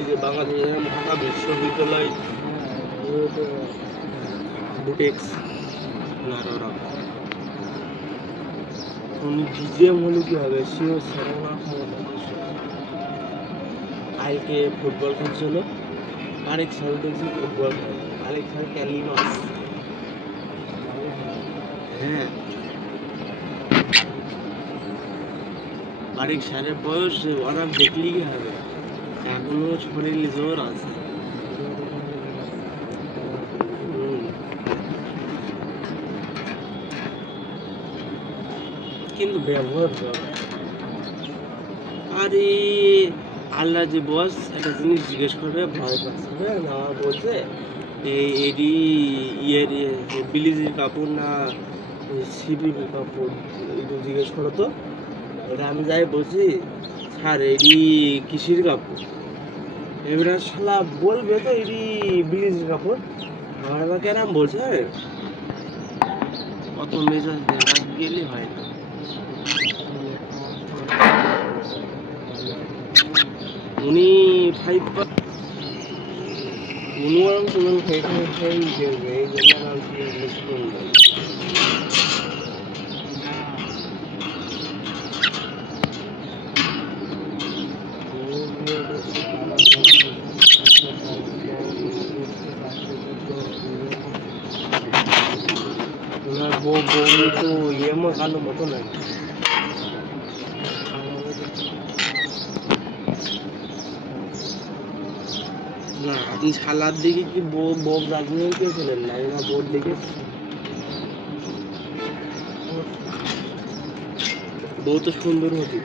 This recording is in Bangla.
এই যে বাংলাদেশের ঢাকা বিশ্ববিদ্যালয় বুটেক্স নাররা উনি ডিজেম হলে কি হবে সেও সারানা কালকে ফুটবল খেলছিল আরেক সাল দেখছি ফুটবল আরেক সাল ক্যালিমাস হ্যাঁ আরেক সালের বয়স ওরা দেখলেই কি হবে এখনো শরীরে জোর আছে কিন্তু ব্যবহার আরে আল্লাহ যে বস একটা জিনিস জিজ্ঞেস করবে ভয় পাচ্ছে না বলছে এডি ইয়ের বিলিজির কাপড় না সিপির কাপড় একটু জিজ্ঞেস করো তো ওটা আমি যাই বলছি স্যার এডি কিসির কাপড় এবারে শালা বলবে তো এডি বিলিজির কাপড় আমার আবার কেন বলছে অত মেজাজ গেলে হয় না উনি ফাইভ উনি আর সুমন খাই দেবে এই জন্য আর কি মুশকিল ওনার বউ তো ইয়েমা কালো মতো নাই না আপনি শালার দিকে কি বউ রাজনীতি কেছিলেন না না বোর দিকে বউ তো সুন্দর হতো